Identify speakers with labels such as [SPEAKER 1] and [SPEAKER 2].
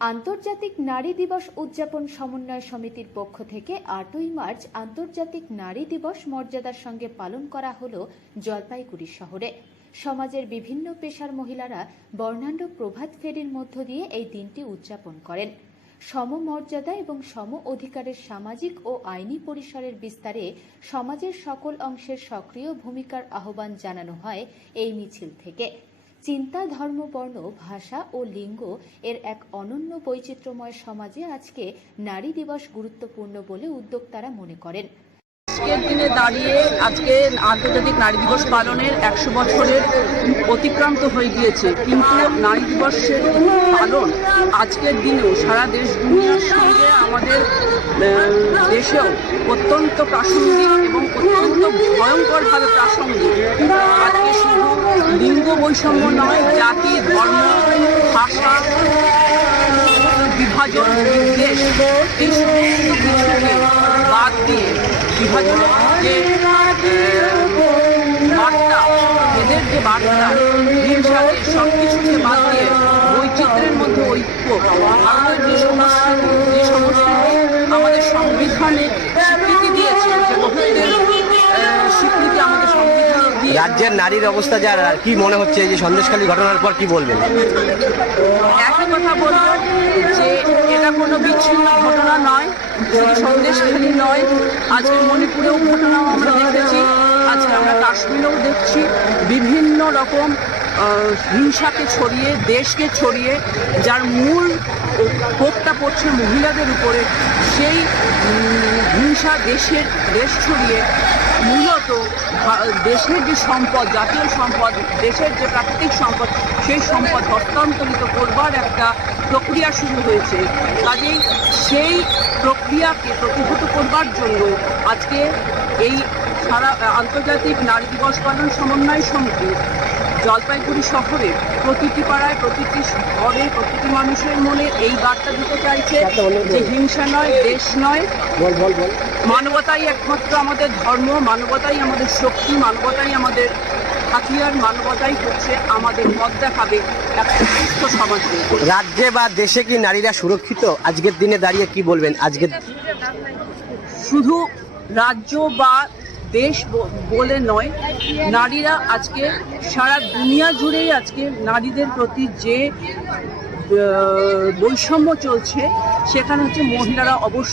[SPEAKER 1] আন্তর্জাতিক নারী দিবস উদযাপন সমন্বয় সমিতির পক্ষ থেকে আটই মার্চ আন্তর্জাতিক নারী দিবস মর্যাদার সঙ্গে পালন করা হল জলপাইগুড়ি শহরে। সমাজের বিভিন্ন পেশার মহিলারা বর্ণাঢ্য প্রভাত ফেরির মধ্য দিয়ে এই দিনটি উদযাপন করেন। সমমর্যাদা এবং সম অধিকারের সামাজিক ও আইনি পরিসরের বিস্তারে সমাজের সকল অংশের সক্রিয় ভূমিকার আহ্বান জানানো হয় এই মিছিল থেকে। চিন্তা, ধর্ম, বর্ণ, ভাষা ও লিঙ্গ এর এক অনন্য বৈচিত্র্যময় সমাজে আজকে নারী দিবস গুরুত্বপূর্ণ বলে উদ্যোক্তারা মনে করেন।
[SPEAKER 2] আজকের দিনে দাঁড়িয়ে আজকে আন্তর্জাতিক নারী দিবস পালনের একশো বছরের অতিক্রান্ত হয়ে গিয়েছে। কিন্তু নারী দিবসের পালন আজকের দিনেও সারা দেশ দুনিয়ার সঙ্গে আমাদের দেশেও অত্যন্ত প্রাসঙ্গিক এবং অত্যন্ত ভয়ঙ্করভাবে প্রাসঙ্গিক। আজকে বৈষম্য নয়, জাতি, ধর্ম, ভাষা, বিভাজন বিদ্বেষ এই সমস্ত কিছুকে বাদ দিয়ে বিভাজনের যে বার্তা, এদের যে বার্তা হিংসাকে সব কিছুকে বাদ দিয়ে বৈচিত্র্যের মধ্যে ঐক্য ভারতের যে সংস্কৃতি যে সংস্কৃতি, আমাদের সংবিধানে
[SPEAKER 3] রাজ্যের নারীর অবস্থা যা কি মনে হচ্ছে যে সন্দেশখালী ঘটনার পর কি বলবেন?
[SPEAKER 2] একই কথা বলব যে এটা কোনো বিচ্ছিন্ন ঘটনা নয়, শুধু সন্দেশখালী নয়। আজকে মণিপুরেও ঘটনাও আমরা দেখেছি, আজকে আমরা কাশ্মীরেও দেখছি বিভিন্ন রকম হিংসাকে ছড়িয়ে, দেশকে ছড়িয়ে, যার মূল ভোগটা পড়ছে মহিলাদের উপরে, সেই হিংসা দেশের, দেশ ছড়িয়ে মূলত দেশের যে সম্পদ জাতীয় সম্পদ দেশের যে প্রাকৃতিক সম্পদ সেই সম্পদ হস্তান্তরিত করবার একটা প্রক্রিয়া শুরু হয়েছে। কাজেই সেই প্রক্রিয়াকে প্রতিহত করবার জন্য আজকে এই সারা আন্তর্জাতিক নারী দিবস পালন সমন্বয় সমিতি জলপাইগুড়ি শহরে প্রতিটি পাড়ায় প্রতিটি ঘরে প্রতিটি মানুষের মনে এই বার্তা দিতে চাইছে যে হিংসা নয় দেশ নয়
[SPEAKER 3] বল বল বল।
[SPEAKER 2] মানবতাই একমাত্র আমাদের ধর্ম মানবতাই আমাদের শক্তি মানবতাই আমাদের হাতিয়ার মানবতাই হচ্ছে আমাদের পথ দেখাবে একটা সুস্থ সমাজকে
[SPEAKER 3] রাজ্যে বা দেশে কি নারীরা সুরক্ষিত? আজকের দিনে দাঁড়িয়ে কি বলবেন? আজকের
[SPEAKER 2] শুধু রাজ্য বা দেশ বলে নয় নারীরা আজকে সারা দুনিয়া জুড়েই আজকে নারীদের প্রতি যে বৈষম্য চলছে সেখানে হচ্ছে মহিলারা অবশ্যই